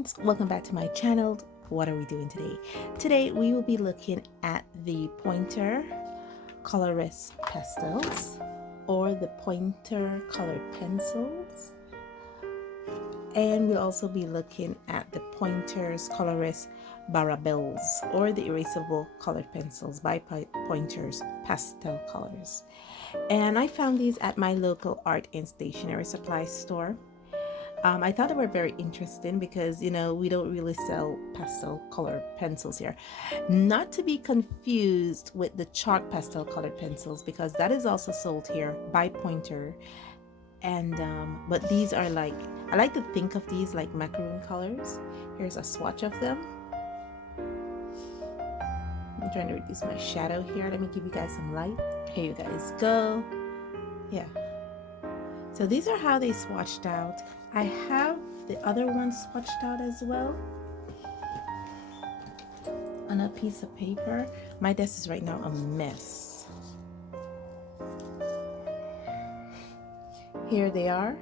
friends, welcome back to my channel. What are we doing today? Today we will be looking at the Pointer Colorist Pastels or the Pointer Colored Pencils, and we'll also be looking at the Pointer's Colorist Barabelles or the erasable colored pencils by Pointer's Pastel Colors. And I found these at my local art and stationery supply store. I thought they were very interesting because, you know, we don't really sell pastel colored pencils here. Not to be confused with the chalk pastel colored pencils, because that is also sold here by Pointer. And but these are like, I like to think of these like macaroon colors. Here's a swatch of them. I'm trying to reduce my shadow here. Let me give you guys some light. Here you guys go. Yeah. So these are how they swatched out. I have the other ones swatched out as well on a piece of paper. My desk is right now a mess. Here they are.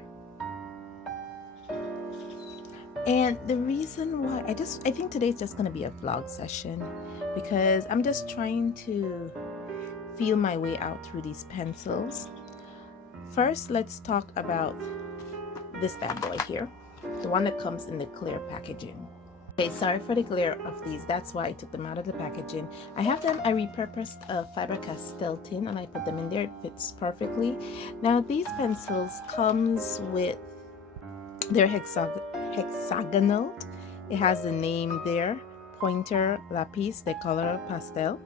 And the reason why I think today's just gonna be a vlog session because I'm just trying to feel my way out through these pencils. First, let's talk about this bad boy here, the one that comes in the clear packaging. Okay, sorry for the glare of these, that's why I took them out of the packaging. I repurposed a Faber-Castell tin and I put them in there. It fits perfectly. Now these pencils comes with, they're hexagonal. It has the name there, Pointer Lapiz de Colores Pastel,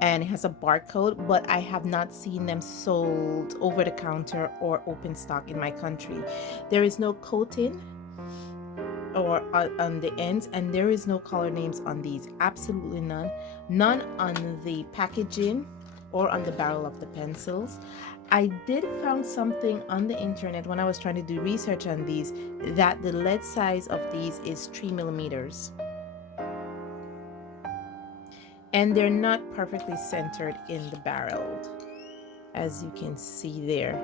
and it has a barcode, but I have not seen them sold over the counter or open stock in my country. There is no coating or on the ends, and there is no color names on these, absolutely none. None on the packaging or on the barrel of the pencils. I did found something on the internet when I was trying to do research on these that the lead size of these is 3 millimeters. And they're not perfectly centered in the barrel, as you can see there.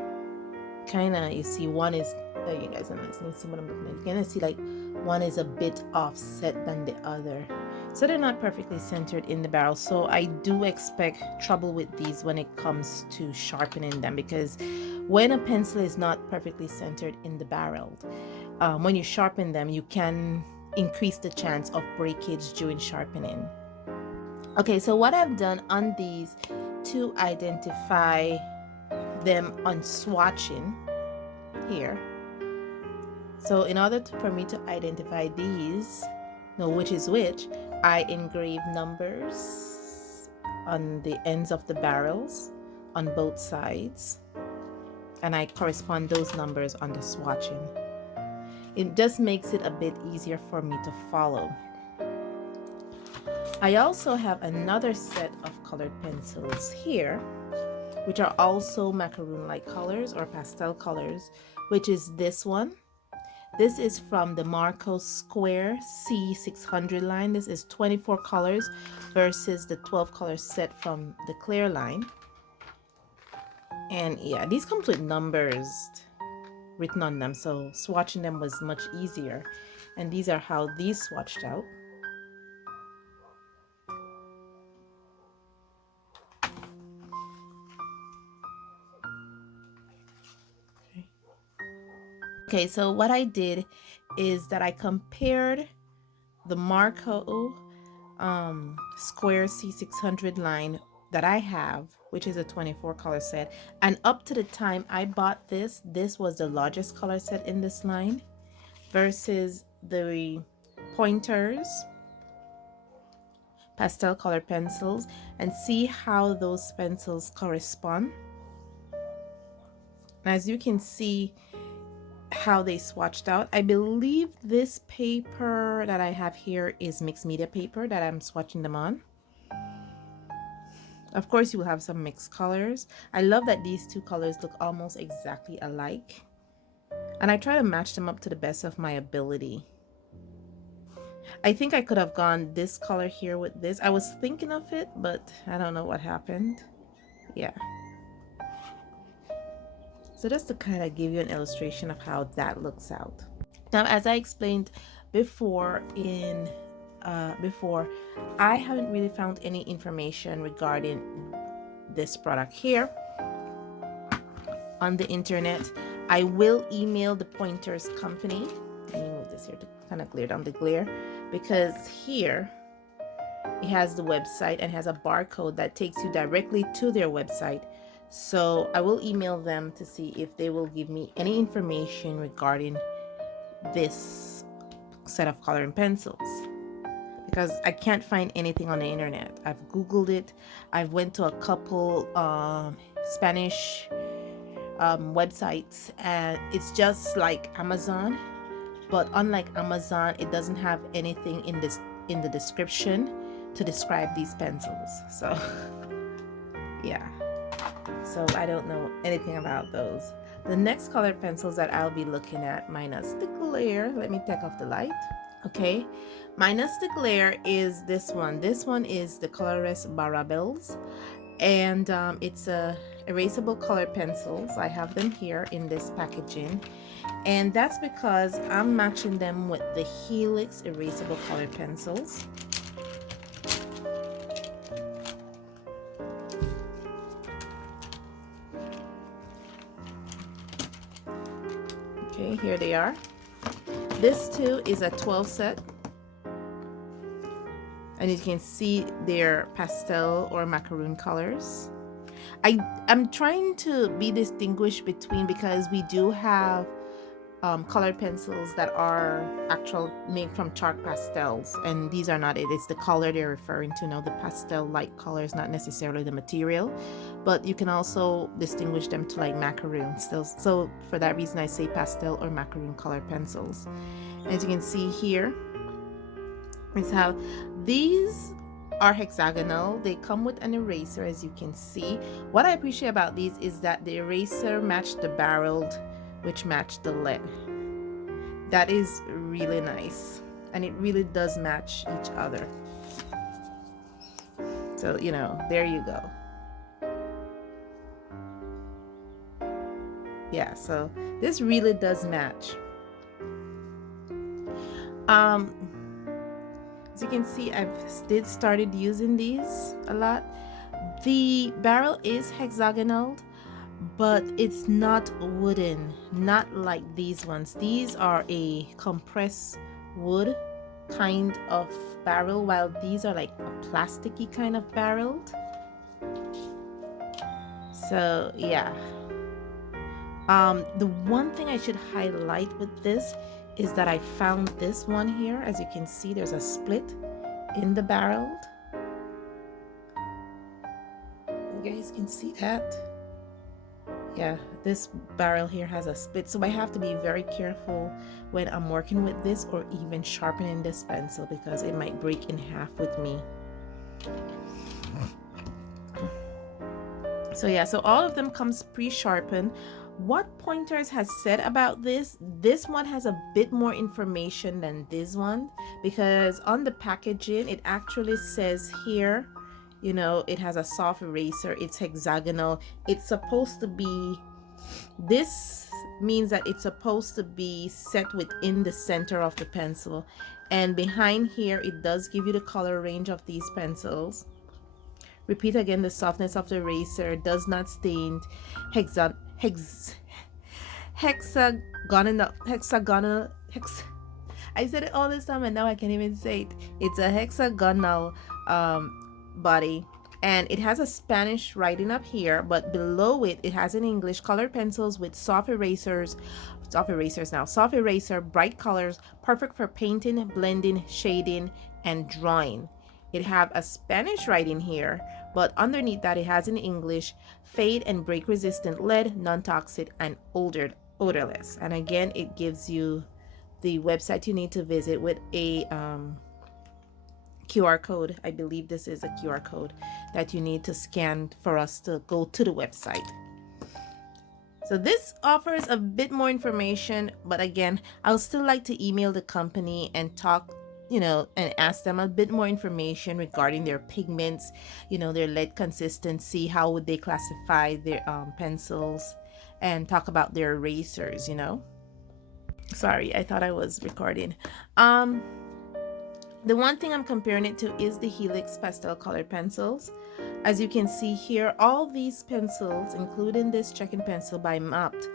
Kinda, you see one is, you guys can see what I'm looking at. You kind of see like one is a bit offset than the other. So they're not perfectly centered in the barrel. So I do expect trouble with these when it comes to sharpening them, because when a pencil is not perfectly centered in the barrel, when you sharpen them, you can increase the chance of breakage during sharpening. Okay, so what I've done on these to identify them on swatching here. So in order for me to identify these, know which is which, I engrave numbers on the ends of the barrels on both sides, and I correspond those numbers on the swatching. It just makes it a bit easier for me to follow. I also have another set of colored pencils here, which are also macaroon-like colors or pastel colors, which is this one. This is from the Marco Square C600 line. This is 24 colors versus the 12 color set from the clear line. And yeah, these comes with numbers written on them, so swatching them was much easier. And these are how these swatched out. Okay, so what I did is that I compared the Marco Square C600 line that I have, which is a 24 color set, and up to the time I bought this was the largest color set in this line, versus the Pointer's pastel colored pencils, and see how those pencils correspond. And as you can see how they swatched out, I believe this paper that I have here is mixed media paper that I'm swatching them on. Of course, you will have some mixed colors. I love that these two colors look almost exactly alike, and I try to match them up to the best of my ability. I think I could have gone this color here with this. I was thinking of it, but I don't know what happened. Yeah. So just to kind of give you an illustration of how that looks out. Now, as I explained before I haven't really found any information regarding this product here on the internet. I will email the Pointers company. Let me move this here to kind of clear down the glare, because here it has the website and has a barcode that takes you directly to their website. So I will email them to see if they will give me any information regarding this set of coloring pencils, because I can't find anything on the internet. I've Googled it. I've went to a couple Spanish websites, and it's just like Amazon, but unlike Amazon, it doesn't have anything in the description to describe these pencils. So yeah, so I don't know anything about those. The next color pencils that I'll be looking at, minus the glare, let me take off the light. Okay, minus the glare, is this one. This one is the Colorist Barabelles, and it's a erasable color pencils. I have them here in this packaging, and that's because I'm matching them with the Helix erasable color pencils. Okay, here they are. This too is a 12 set, and you can see their pastel or macaroon colors. I'm trying to be distinguished between, because we do have colored pencils that are made from chalk pastels, and these are not it. It's the color they're referring to. Now, the pastel light color is not necessarily the material, but you can also distinguish them to like macaroon still. So for that reason, I say pastel or macaroon colored pencils. As you can see here, is how these are hexagonal. They come with an eraser, as you can see. What I appreciate about these is that the eraser matched the barreled, which matched the lead. That is really nice, and it really does match each other. So, you know, there you go. Yeah, so this really does match. As you can see, I've started using these a lot. The barrel is hexagonal, but it's not wooden, not like these ones. These are a compressed wood kind of barrel, while these are like a plasticky kind of barrel. So yeah, the one thing I should highlight with this is that I found this one here. As you can see, there's a split in the barrel. You guys can see that. Yeah, this barrel here has a split, so I have to be very careful when I'm working with this or even sharpening this pencil, because it might break in half with me. So yeah, so all of them comes pre-sharpened. What Pointers has said about this one has a bit more information than this one, because on the packaging it actually says here, you know, it has a soft eraser, it's hexagonal, it's supposed to be, this means that it's supposed to be set within the center of the pencil, and behind here it does give you the color range of these pencils. Repeat again, the softness of the eraser does not stain, hexagonal. I said it all this time and now I can't even say it. It's a hexagonal body, and it has a Spanish writing up here, but below it has an English. Colored pencils with soft eraser, bright colors, perfect for painting, blending, shading, and drawing. It have a Spanish writing here, but underneath that it has in English: fade and break resistant lead, non-toxic, and odorless. And again, it gives you the website you need to visit with a QR code. I believe this is a QR code that you need to scan for us to go to the website. So this offers a bit more information, but again, I would still like to email the company and talk, you know, and ask them a bit more information regarding their pigments, you know, their lead consistency, how would they classify their pencils, and talk about their erasers, you know. Sorry, I thought I was recording. Um, the one thing I'm comparing it to is the Helix pastel colored pencils. As you can see here, all these pencils, including this checking pencil by Mapped,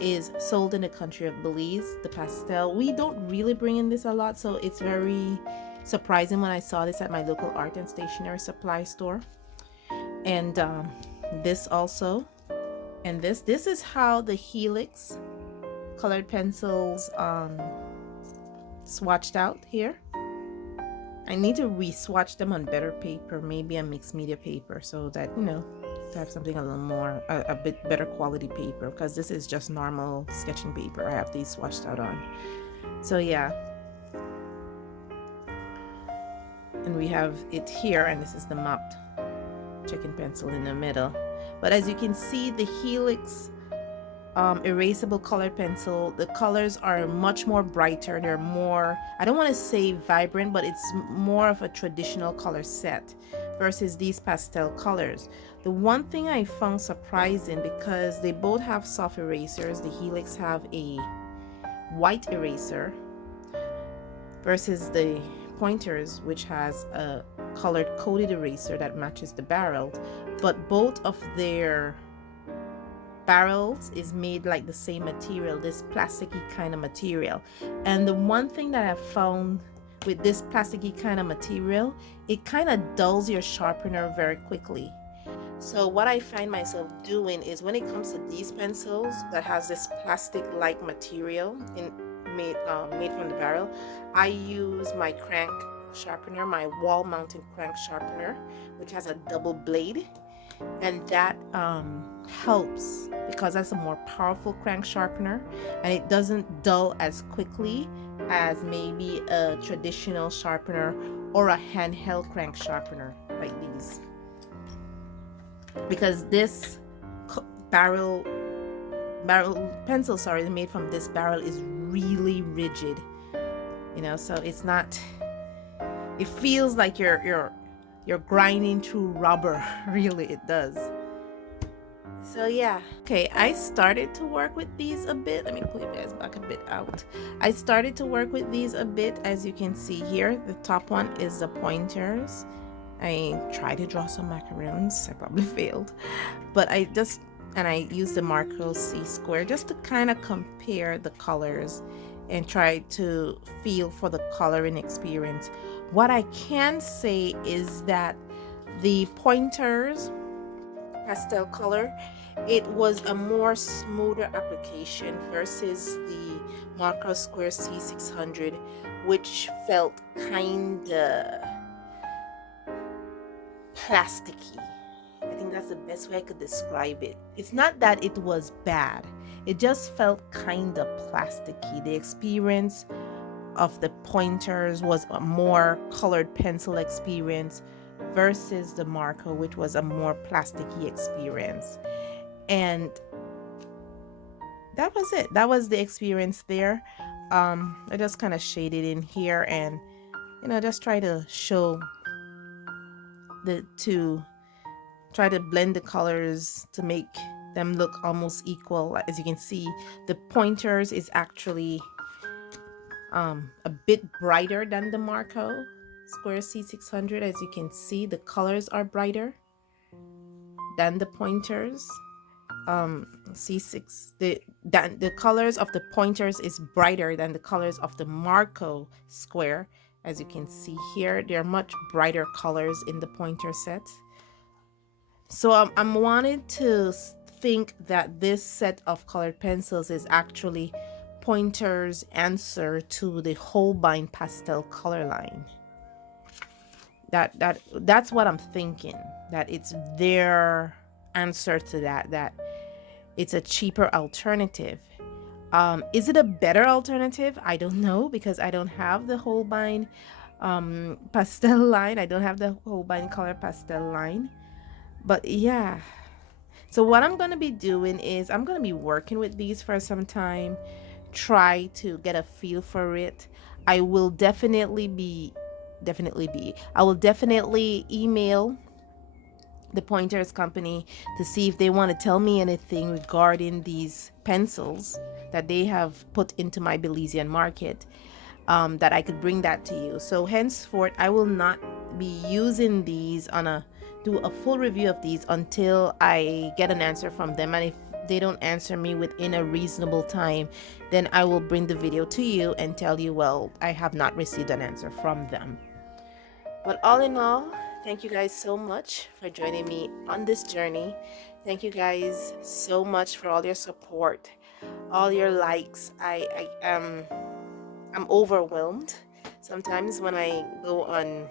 is sold in the country of Belize. The pastel, we don't really bring in this a lot, so it's very surprising when I saw this at my local art and stationery supply store. And this also, and this is how the Helix colored pencils swatched out here. I need to re-swatch them on better paper, maybe a mixed media paper, so that, you know, to have something a little more, a bit better quality paper, because this is just normal sketching paper I have these swatched out on. So yeah, and we have it here, and this is the Mapped checking pencil in the middle. But as you can see, the Helix erasable colored pencil, the colors are much more brighter. They're more, I don't want to say vibrant, but it's more of a traditional color set versus these pastel colors. The one thing I found surprising, because they both have soft erasers, the Helix have a white eraser versus the Pointers, which has a colored coated eraser that matches the barrel, but both of their barrels is made like the same material, this plasticky kind of material. And the one thing that I found with this plasticky kind of material, it kind of dulls your sharpener very quickly. So what I find myself doing is, when it comes to these pencils that has this plastic like material made from the barrel, I use my crank sharpener, my wall mounted crank sharpener, which has a double blade, and that helps because that's a more powerful crank sharpener, and it doesn't dull as quickly as maybe a traditional sharpener or a handheld crank sharpener like these, because this barrel pencil, sorry, made from this barrel is really rigid, you know, so it's not, it feels like you're grinding through rubber. Really, it does. So yeah, okay, I started to work with these a bit. Let me pull you guys back a bit out. I started to work with these a bit. As you can see here, the top one is the Pointers. I tried to draw some macaroons. I probably failed, but I used the Marco C square just to kind of compare the colors and try to feel for the coloring experience. What I can say is that the Pointers pastel color, it was a more smoother application versus the Marco Square C600, which felt kinda plasticky. I think that's the best way I could describe it. It's not that it was bad, it just felt kinda plasticky. The experience of the Pointers was a more colored pencil experience versus the Marco, which was a more plasticky experience. And that was it. That was the experience there. I just kind of shaded in here and, you know, just try to show try to blend the colors to make them look almost equal. As you can see, the Pointers is actually a bit brighter than the Marco Square C600. As you can see, the colors are brighter than the Pointers. The colors of the Pointers is brighter than the colors of the Marco Square. As you can see here, there are much brighter colors in the Pointer set. So I'm wanting to think that this set of colored pencils is actually Pointer's answer to the Holbein pastel color line. That's what I'm thinking, that it's their answer to that it's a cheaper alternative. Is it a better alternative? I don't know, because I don't have the Holbein pastel line. I don't have the Holbein color pastel line. But yeah, so what I'm going to be doing is I'm going to be working with these for some time, try to get a feel for it. I will definitely email the Pointers company to see if they want to tell me anything regarding these pencils that they have put into my Belizean market, that I could bring that to you. So henceforth, I will not be using these do a full review of these until I get an answer from them. And if they don't answer me within a reasonable time, then I will bring the video to you and tell you, well, I have not received an answer from them. But all in all, thank you guys so much for joining me on this journey. Thank you guys so much for all your support, all your likes. I'm overwhelmed sometimes when I go on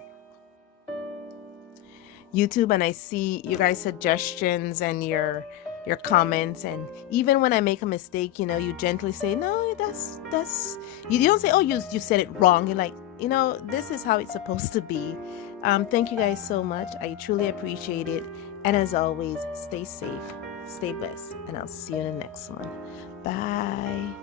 YouTube and I see you guys suggestions and your comments, and even when I make a mistake, you gently say, no, that's you don't say, oh, you said it wrong. You're like, this is how it's supposed to be. Thank you guys so much. I truly appreciate it. And as always, stay safe, stay blessed, and I'll see you in the next one. Bye.